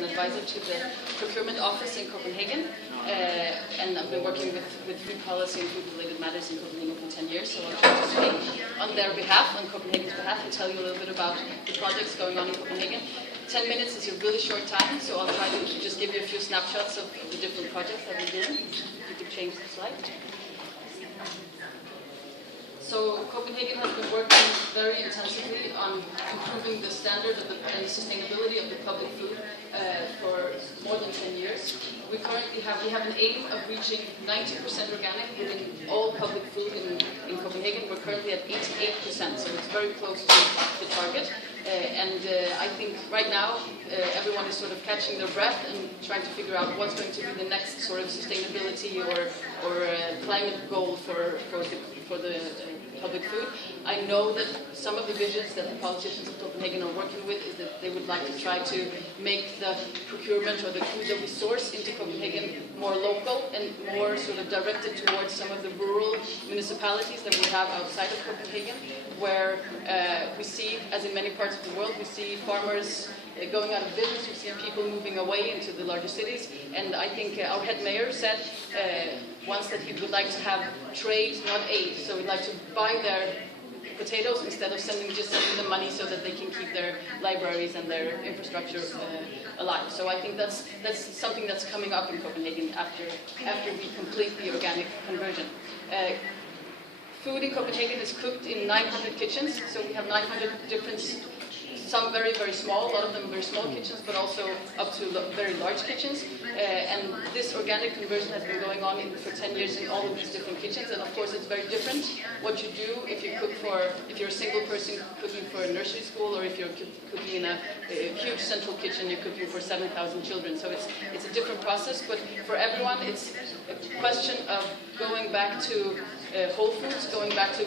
an advisor to the procurement office in Copenhagen. And I've been working with food policy and food-related matters in Copenhagen for 10 years, so I'll try to speak on their behalf, on Copenhagen's behalf, and tell you a little bit about the projects going on in Copenhagen. 10 minutes is a really short time, so I'll try to just give you a few snapshots of the different projects that we're doing. You can change the slide. So Copenhagen has been working very intensively on improving the standard of and the sustainability of the public food for more than 10 years. We currently have an aim of reaching 90% organic within all public food in Copenhagen. We're currently at 88%, so it's very close to the target. I think right now everyone is sort of catching their breath and trying to figure out what's going to be the next sort of sustainability or climate goal for the public food. I know that some of the visions that the politicians of Copenhagen are working with is that they would like to try to make the procurement or the food that we source into Copenhagen more local and more sort of directed towards some of the rural municipalities that we have outside of Copenhagen, where we see, as in many parts of the world, we see farmers going out of business, we see people moving away into the larger cities, and I think our head mayor said once that he would like to have trade, not aid, so we'd like to buy their potatoes instead of just sending them money so that they can keep their libraries and their infrastructure alive. So I think that's something that's coming up in Copenhagen after we complete the organic conversion. Food in Copenhagen is cooked in 900 kitchens, so we have 900 different, some very, very small, a lot of them very small kitchens, but also up to very large kitchens. And this organic conversion has been going on for 10 years in all of these different kitchens, and of course it's very different what you do if you're a single person cooking for a nursery school, or if you're cooking in a huge central kitchen, you're cooking for 7,000 children. So it's a different process, but for everyone it's a question of going back to whole foods, going back to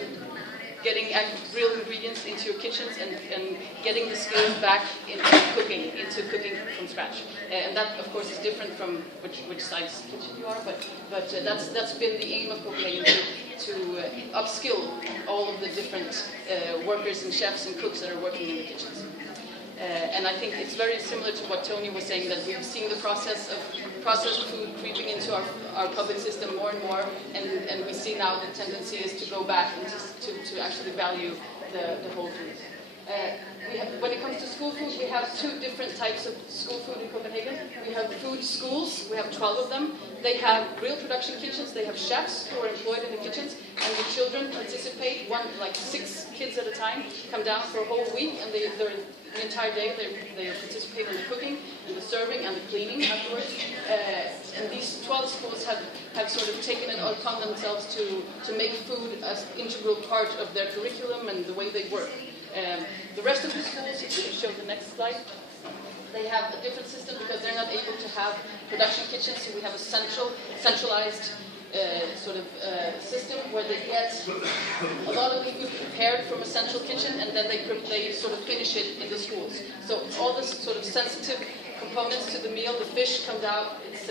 getting real ingredients into your kitchens and getting the skills back into cooking from scratch. And that, of course, is different from which size kitchen you are, but that's been the aim of Copenhagen, to upskill all of the different workers and chefs and cooks that are working in the kitchens. And I think it's very similar to what Tony was saying, that we've seen the process of processed food creeping into our public system more and more, and we see now the tendency is to go back and to actually value the whole foods. When it comes to school food, we have two different types of school food in Copenhagen. We have food schools, we have 12 of them. They have real production kitchens, they have chefs who are employed in the kitchens, and the children participate, like 6 kids at a time, come down for a whole week, and they're the entire day they participate in the cooking and the serving and the cleaning afterwards. And these 12 schools have sort of taken it upon themselves to make food as integral part of their curriculum and the way they work. The rest of the schools, if you show the next slide, they have a different system because they're not able to have production kitchens, so we have a centralized system where they get a lot of the food prepared from a central kitchen, and then they sort of finish it in the schools. So all this sort of sensitive components to the meal, the fish comes out, it's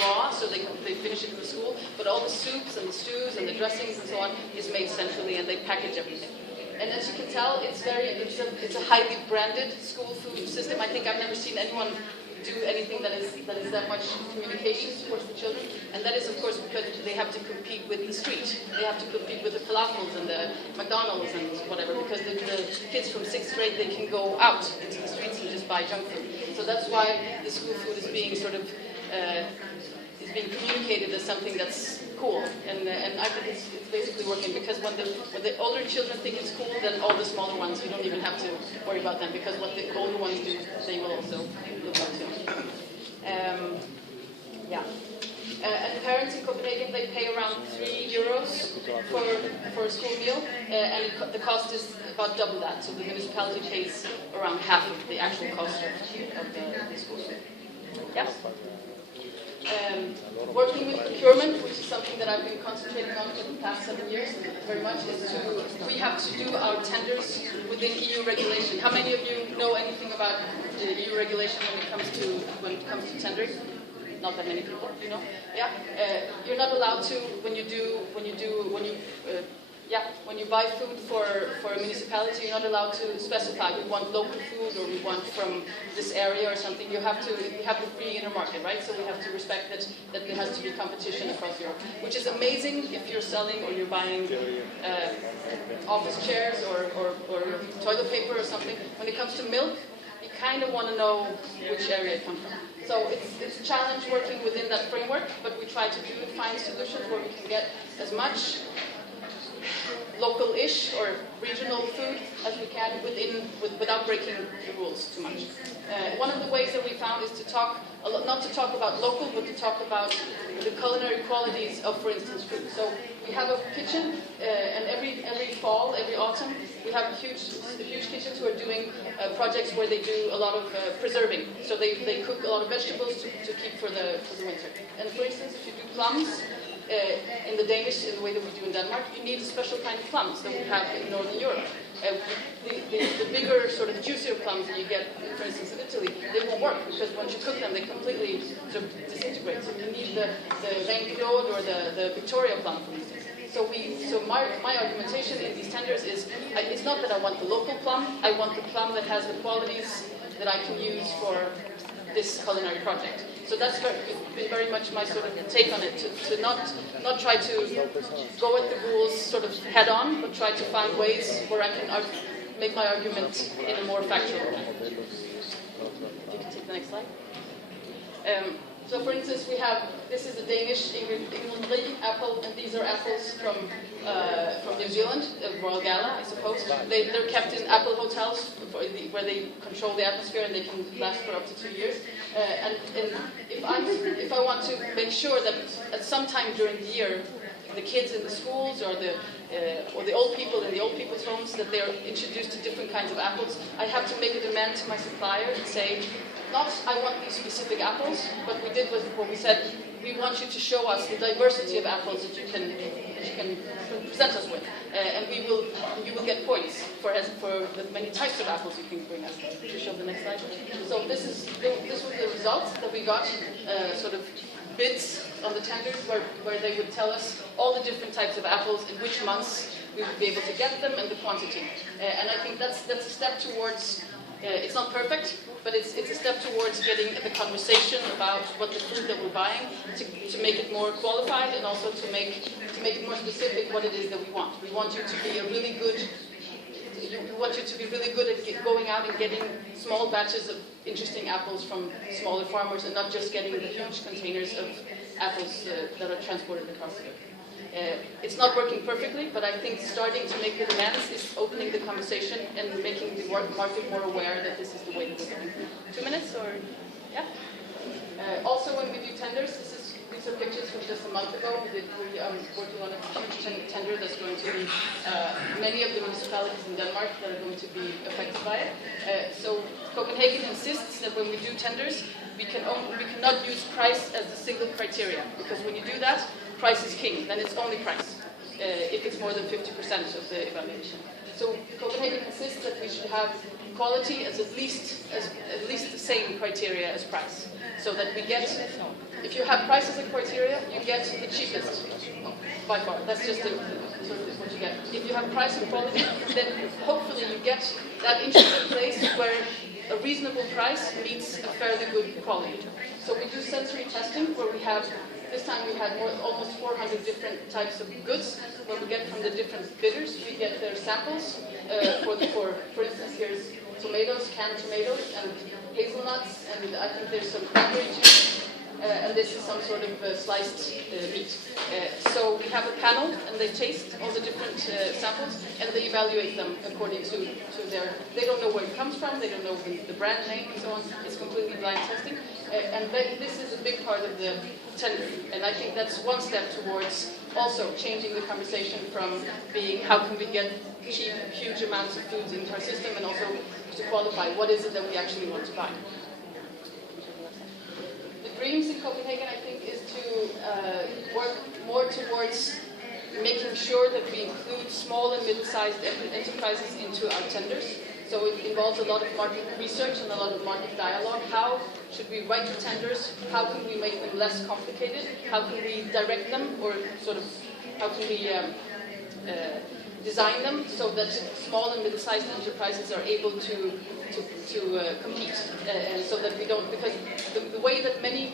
raw, so they finish it in the school, but all the soups and the stews and the dressings and so on is made centrally, and they package everything. And as you can tell, it's a highly branded school food system. I think I've never seen anyone do anything that is that much communication towards the children, and that is of course because they have to compete with the street. They have to compete with the falafels and the McDonald's and whatever, because the kids from 6th grade, they can go out into the streets and just buy junk food. So that's why the school food is being sort of being communicated as something that's cool, and I think it's basically working, because when the older children think it's cool, then all the smaller ones, you don't even have to worry about them, because what the older ones do, they will also look up to. And parents in Copenhagen, they pay around €3 for a school meal, and the cost is about double that, so the municipality pays around half of the actual cost of the school food. Yeah. Working with procurement, which is something that I've been concentrating on for the past 7 years very much, is we have to do our tenders within EU regulation. How many of you know anything about EU regulation when it comes to tendering? Not that many people, you know? Yeah. You're not allowed to, when you Yeah, when you buy food for a municipality, you're not allowed to specify we want local food or we want from this area or something. You have the free inner market, right? So we have to respect that there has to be competition across Europe, which is amazing if you're selling or you're buying office chairs or toilet paper or something. When it comes to milk, you kind of want to know which area it comes from. So it's a challenge working within that framework, but we try to find solutions where we can get as much local-ish or regional food as we can without breaking the rules too much. One of the ways that we found is to talk, not to talk about local, but to talk about the culinary qualities of, for instance, food. So we have a kitchen, and every fall, every autumn, we have huge kitchens who are doing projects where they do a lot of preserving. So they cook a lot of vegetables to keep for the winter. And for instance, if you do plums, in the Danish, in the way that we do in Denmark, you need a special kind of plums that we have in Northern Europe. The bigger, sort of juicier plums that you get, for instance, in Italy, they won't work because once you cook them, they completely sort of disintegrate. So you need the Reingrod or the Victoria plum, for instance. So my argumentation in these tenders is, it's not that I want the local plum, I want the plum that has the qualities that I can use for this culinary project. So that's been very much my sort of take on it, to not try to go at the rules sort of head on, but try to find ways where I can make my argument in a more factual way. You can take the next slide. So for instance, this is a Danish Ingrid apple, and these are apples from New Zealand, Royal Gala, I suppose. They're kept in apple hotels where they control the atmosphere and they can last for up to 2 years. And if I want to make sure that at some time during the year, the kids in the schools or the old people in the old people's homes, that they're introduced to different kinds of apples, I have to make a demand to my supplier and say, not I want these specific apples, but we did what we said, we want you to show us the diversity of apples that you can present us with, and you will get points for the many types of apples you can bring us. Could you show the next slide? So this was the results that we got, sort of bids on the tenders where they would tell us all the different types of apples in which months we would be able to get them and the quantity. And I think that's a step towards. It's not perfect, but it's a step towards getting the conversation about what the food that we're buying to make it more qualified and also to make it more specific what it is that we want. We want you to be really good at going out and getting small batches of interesting apples from smaller farmers and not just getting the huge containers of apples that are transported across Europe. It's not working perfectly, but I think starting to make the demands is opening the conversation and making the market more aware that this is the way that we're going. 2 minutes, or yeah? Also, when we do tenders, these are pictures from just a month ago. We are working on a huge tender that's going to be many of the municipalities in Denmark that are going to be affected by it. So Copenhagen insists that when we do tenders, we cannot use price as the single criteria, because when you do that, price is king, then it's only price, if it's more than 50% of the evaluation. So Copenhagen insists that we should have quality as at least the same criteria as price, so that we get, if you have price as a criteria, you get the cheapest by far. That's just sort of what you get. If you have price and quality, then hopefully you get that interesting place where a reasonable price meets a fairly good quality. So we do sensory testing where we have. This time we had almost 400 different types of goods where we get from the different bidders. We get their samples for instance, here's tomatoes, canned tomatoes, and hazelnuts, and I think there's some cranberry juice, and this is some sort of sliced meat. So we have a panel, and they taste all the different samples, and they evaluate them according to their. They don't know where it comes from, they don't know the brand name, and so on. It's completely blind testing, and this is a big part of the tender. And I think that's one step towards also changing the conversation from being how can we get cheap, huge amounts of foods into our system, and also to qualify what is it that we actually want to buy. The dreams in Copenhagen, I think, is to work more towards making sure that we include small and mid-sized enterprises into our tenders. So it involves a lot of market research and a lot of market dialogue. How should we write the tenders? How can we make them less complicated? How can we direct them, or sort of how can we design them so that small and middle-sized enterprises are able to compete, and so that we don't, because the way that many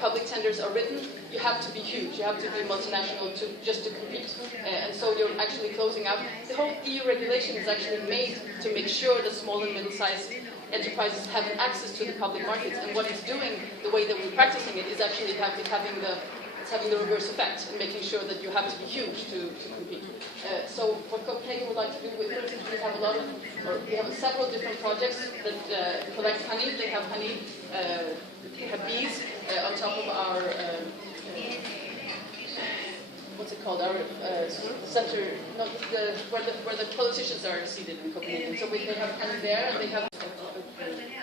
public tenders are written, you have to be huge, you have to be multinational just to compete, and so you're actually closing out. The whole EU regulation is actually made to make sure that small and middle-sized enterprises have access to the public markets, and what it's doing, the way that we're practicing it, is actually having the reverse effect and making sure that you have to be huge to compete. So what Copenhagen would like to do, for instance, we have several different projects that collect honey. They have honey, they have bees on top of our, what's it called, our center, no, where the politicians are seated in Copenhagen. So they have honey there, and they have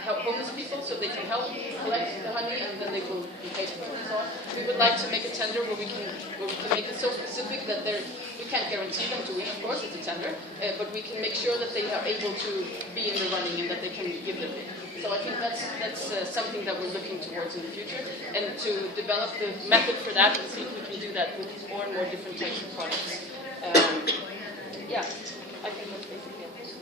help homeless people, so they can help collect the honey, and then they will be paid for it and so on. We would like to make a tender where we can make it so specific that we can't guarantee them to win, of course, it's a tender, but we can make sure that they are able to be in the running and that they can give them. So I think that's something that we're looking towards in the future, and to develop the method for that and see if we can do that with more and more different types of products. Yeah, I think that's basically it.